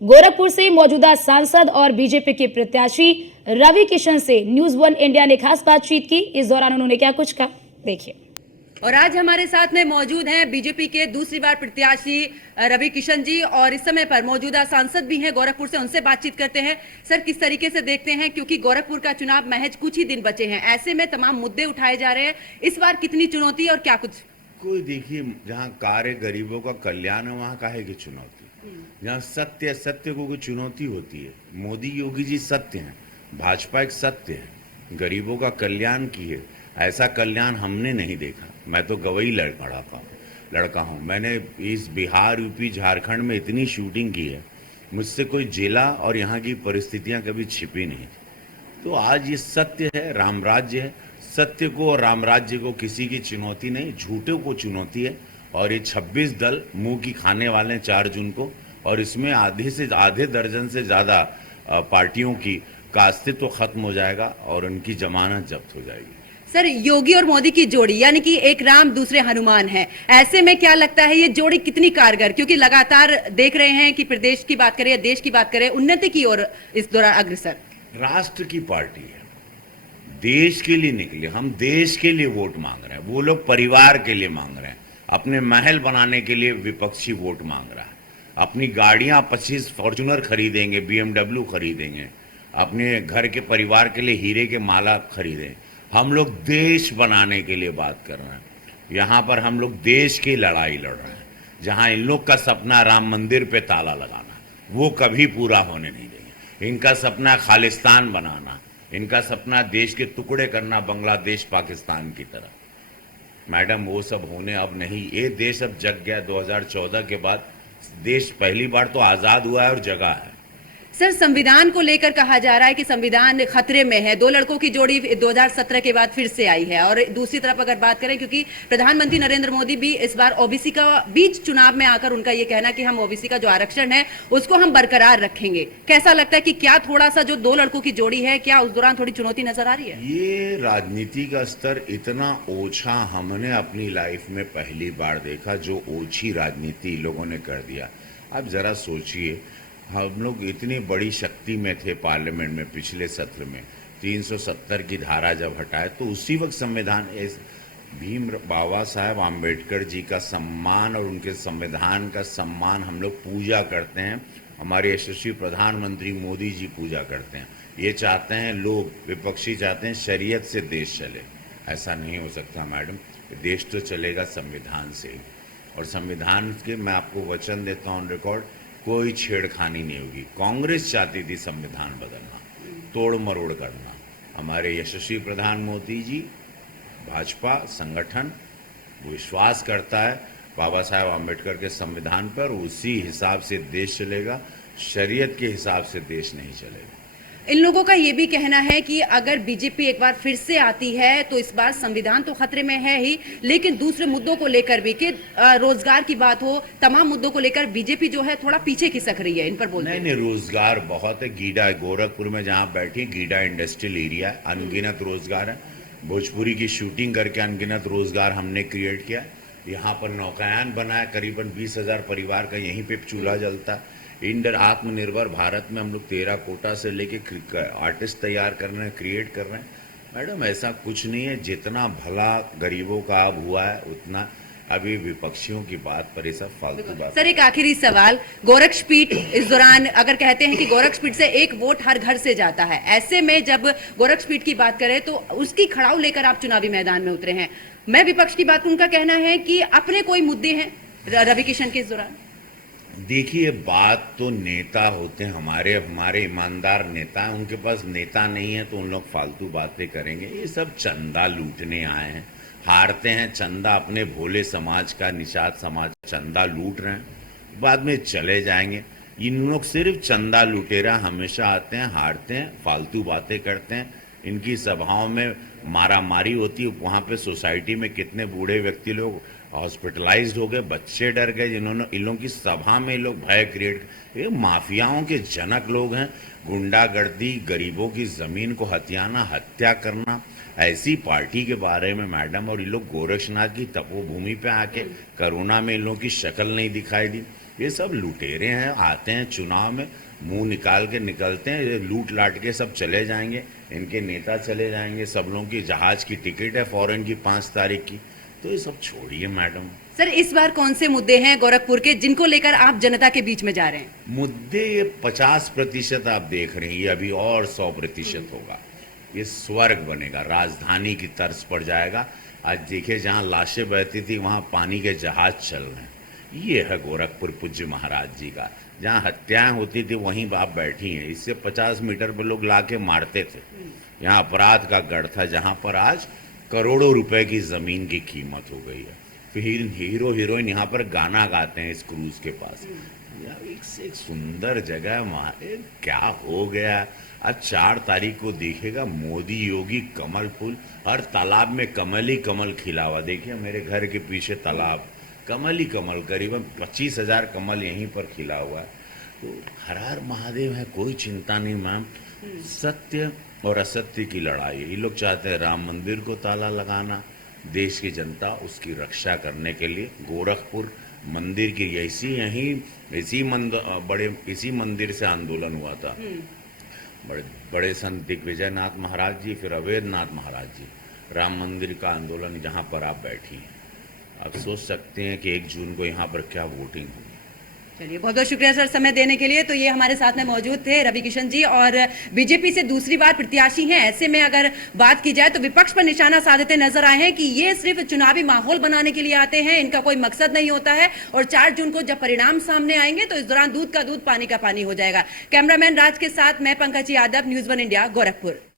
गोरखपुर से मौजूदा सांसद और बीजेपी के प्रत्याशी रवि किशन से न्यूज वन इंडिया ने खास बातचीत की। इस दौरान उन्होंने क्या कुछ कहा, देखिए। और आज हमारे साथ में मौजूद हैं बीजेपी के दूसरी बार प्रत्याशी रवि किशन जी, और इस समय पर मौजूदा सांसद भी हैं गोरखपुर से। उनसे बातचीत करते हैं। सर, किस तरीके से देखते हैं, क्योंकि गोरखपुर का चुनाव महज कुछ ही दिन बचे हैं, ऐसे में तमाम मुद्दे उठाए जा रहे हैं, इस बार कितनी चुनौती और क्या कुछ? कोई देखिए, जहाँ कार्य गरीबों का कल्याण है वहाँ काहे की चुनौती। जहाँ सत्य को कोई चुनौती होती है। मोदी योगी जी सत्य हैं, भाजपा एक सत्य है, गरीबों का कल्याण की है। ऐसा कल्याण हमने नहीं देखा। मैं तो गवई लड़का हूँ। मैंने इस बिहार, यूपी, झारखंड में इतनी शूटिंग की है, मुझसे कोई जिला और यहाँ की परिस्थितियाँ कभी छिपी नहीं। तो आज ये सत्य है, राम राज्य है। सत्य को और राम राज्य को किसी की चुनौती नहीं, झूठों को चुनौती है। और ये 26 दल मुंह की खाने वाले हैं 4 जून को, और इसमें आधे दर्जन से ज़्यादा पार्टियों का अस्तित्व खत्म हो जाएगा और उनकी जमानत जब्त हो जाएगी। सर, योगी और मोदी की जोड़ी, यानी कि एक राम दूसरे हनुमान है, ऐसे में क्या लगता है ये जोड़ी कितनी कारगर? क्योंकि लगातार देख रहे हैं कि प्रदेश की बात करें या देश की बात करें, उन्नति की ओर इस दौरान अग्रसर। राष्ट्र की पार्टी है, देश के लिए निकले। हम देश के लिए वोट मांग रहे हैं, वो लोग परिवार के लिए मांग रहे हैं। अपने महल बनाने के लिए विपक्षी वोट मांग रहा है। अपनी गाड़ियां 25 फॉर्च्यूनर खरीदेंगे, BMW खरीदेंगे, अपने घर के परिवार के लिए हीरे के माला खरीदें। हम लोग देश बनाने के लिए बात कर रहे हैं। यहाँ पर हम लोग देश की लड़ाई लड़ रहे हैं। जहाँ इन लोग का सपना राम मंदिर पे ताला लगाना, वो कभी पूरा होने नहीं देंगे। इनका सपना खालिस्तान बनाना, इनका सपना देश के टुकड़े करना, बांग्लादेश, पाकिस्तान की तरह। मैडम, वो सब होने अब नहीं। ये देश अब जग गया। 2014 के बाद देश पहली बार तो आज़ाद हुआ है और जगा है। सर, संविधान को लेकर कहा जा रहा है कि संविधान खतरे में है। 2 लड़कों की जोड़ी 2017 के बाद फिर से आई है। और दूसरी तरफ अगर बात करें, क्योंकि प्रधानमंत्री नरेंद्र मोदी भी इस बार ओबीसी का बीच चुनाव में आकर उनका ये कहना कि हम ओबीसी का जो आरक्षण है उसको हम बरकरार रखेंगे। कैसा लगता है कि क्या थोड़ा सा जो 2 लड़कों की जोड़ी है, क्या उस दौरान थोड़ी चुनौती नजर आ रही है? ये राजनीति का स्तर इतना ओछा हमने अपनी लाइफ में पहली बार देखा, जो ओछी राजनीति लोगों ने कर दिया। अब जरा सोचिए, हम लोग इतनी बड़ी शक्ति में थे पार्लियामेंट में पिछले सत्र में। 370 की धारा जब हटाए तो उसी वक्त संविधान, भीम बाबा साहब आम्बेडकर जी का सम्मान और उनके संविधान का सम्मान हम लोग पूजा करते हैं। हमारे यशस्वी प्रधानमंत्री मोदी जी पूजा करते हैं। ये चाहते हैं लोग, विपक्षी चाहते हैं शरीयत से देश चले। ऐसा नहीं हो सकता मैडम। देश तो चलेगा संविधान से। और संविधान के मैं आपको वचन देता हूँ, रिकॉर्ड, कोई छेड़खानी नहीं होगी। कांग्रेस चाहती थी संविधान बदलना, तोड़ मरोड़ करना। हमारे यशस्वी प्रधान मोदी जी, भाजपा संगठन विश्वास करता है बाबा साहब आम्बेडकर के संविधान पर। उसी हिसाब से देश चलेगा, शरीयत के हिसाब से देश नहीं चलेगा। इन लोगों का ये भी कहना है कि अगर बीजेपी एक बार फिर से आती है तो इस बार संविधान तो खतरे में है ही, लेकिन दूसरे मुद्दों को लेकर भी, कि रोजगार की बात हो, तमाम मुद्दों को लेकर बीजेपी जो है थोड़ा पीछे खिसक रही है। इन पर बोलते हैं। नहीं, रोजगार बहुत है। गीडा, गोरखपुर में जहाँ बैठी, गीडा इंडस्ट्रियल एरिया है, अनगिनत रोजगार है। भोजपुरी की शूटिंग करके अनगिनत रोजगार हमने क्रिएट किया। यहाँ पर नौकायान बनाया, करीबन 20,000 परिवार का यहीं पे चूल्हा जलता है। इंडर आत्मनिर्भर भारत में हम लोग 13 कोटा से लेके आर्टिस्ट तैयार कर रहे हैं, क्रिएट कर रहे हैं। मैडम, ऐसा कुछ नहीं है। जितना भला गरीबों का अब हुआ है उतना अभी विपक्षियों की बात पर ये सब फालतू बात। सर, एक आखिरी सवाल, गोरक्षपीठ, इस दौरान अगर कहते हैं कि गोरक्षपीठ से एक वोट हर घर से जाता है, ऐसे में जब गोरक्षपीठ की बात करें तो उसकी खड़ाऊ लेकर आप चुनावी मैदान में उतरे हैं। मैं विपक्ष की बात, उनका कहना है कि अपने कोई मुद्दे हैं रवि किशन के इस दौरान। देखिए, बात तो नेता होते हैं, हमारे ईमानदार नेता हैं। उनके पास नेता नहीं है तो उन लोग फालतू बातें करेंगे। ये सब चंदा लूटने आए हैं, हारते हैं चंदा, अपने भोले समाज का, निषाद समाज चंदा लूट रहे हैं, बाद में चले जाएंगे। इन लोग सिर्फ चंदा लुटेरा हमेशा आते हैं, हारते हैं, फालतू बातें करते हैं। इनकी सभाओं में मारा मारी होती है। वहाँ पे सोसाइटी में कितने बूढ़े व्यक्ति लोग हॉस्पिटलाइज्ड हो गए, बच्चे डर गए, जिन्होंने इन लोगों की सभा में लोग भय क्रिएट। ये माफियाओं के जनक लोग हैं। गुंडागर्दी, गरीबों की जमीन को हथियाना, हत्या करना, ऐसी पार्टी के बारे में मैडम। और ये लोग गोरक्षनाथ की तपोभूमि पे आके कोरोना में इन लोगों की शक्ल नहीं दिखाई दी। ये सब लुटेरे हैं, आते हैं चुनाव में मुंह निकाल के निकलते हैं, ये लूट लाट के सब चले जाएंगे, इनके नेता चले जाएंगे, सब लोगों की जहाज की टिकट है फॉरेन की 5 तारीख की। तो ये सब छोड़िए मैडम। सर, इस बार कौन से मुद्दे हैं गोरखपुर के जिनको लेकर आप जनता के बीच में जा रहे हैं? मुद्दे ये 50% आप देख रहे हैं, ये अभी और 100% होगा। ये स्वर्ग बनेगा, राजधानी की तर्ज पर जाएगा। आज देखिए जहाँ लाशें बहती थी वहाँ पानी के जहाज चल रहे हैं। ये है गोरखपुर पूज्य महाराज जी का। जहाँ हत्याएं होती थी वहीं आप बैठी हैं। इससे 50 मीटर पर लोग लाके मारते थे। यहाँ अपराध का गढ़ था, जहाँ पर आज करोड़ों रुपए की जमीन की कीमत हो गई है। फिर हीरो हीरोइन यहाँ पर गाना गाते हैं इस क्रूज के पास। यार एक से एक सुंदर जगह है वहाँ। क्या हो गया? आज 4 तारीख को दिखेगा मोदी योगी कमल फूल, हर तालाब में कमल ही कमल खिला हुआ। देखिए मेरे घर के पीछे तालाब, कमल ही कमल, करीबन 25,000 कमल यहीं पर खिला हुआ है। तो हर हर महादेव है, कोई चिंता नहीं मैम। सत्य और असत्य की लड़ाई। ये लोग चाहते हैं राम मंदिर को ताला लगाना, देश की जनता उसकी रक्षा करने के लिए गोरखपुर मंदिर की इसी मंदिर से आंदोलन हुआ था। बड़े संत दिग्विजय नाथ महाराज जी, फिर अवैधनाथ महाराज जी, राम मंदिर का आंदोलन जहाँ पर आप बैठी हैं। आप सोच सकते हैं कि 1 जून को यहाँ पर क्या वोटिंग होगी। चलिए, बहुत बहुत शुक्रिया सर समय देने के लिए। तो ये हमारे साथ में मौजूद थे रवि किशन जी, और बीजेपी से दूसरी बार प्रत्याशी हैं। ऐसे में अगर बात की जाए तो विपक्ष पर निशाना साधते नजर आए हैं कि ये सिर्फ चुनावी माहौल बनाने के लिए आते हैं, इनका कोई मकसद नहीं होता है। और 4 जून को जब परिणाम सामने आएंगे तो इस दौरान दूध का दूध पानी का पानी हो जाएगा। कैमरामैन राज के साथ मैं पंकज यादव, न्यूज़ 1 इंडिया, गोरखपुर।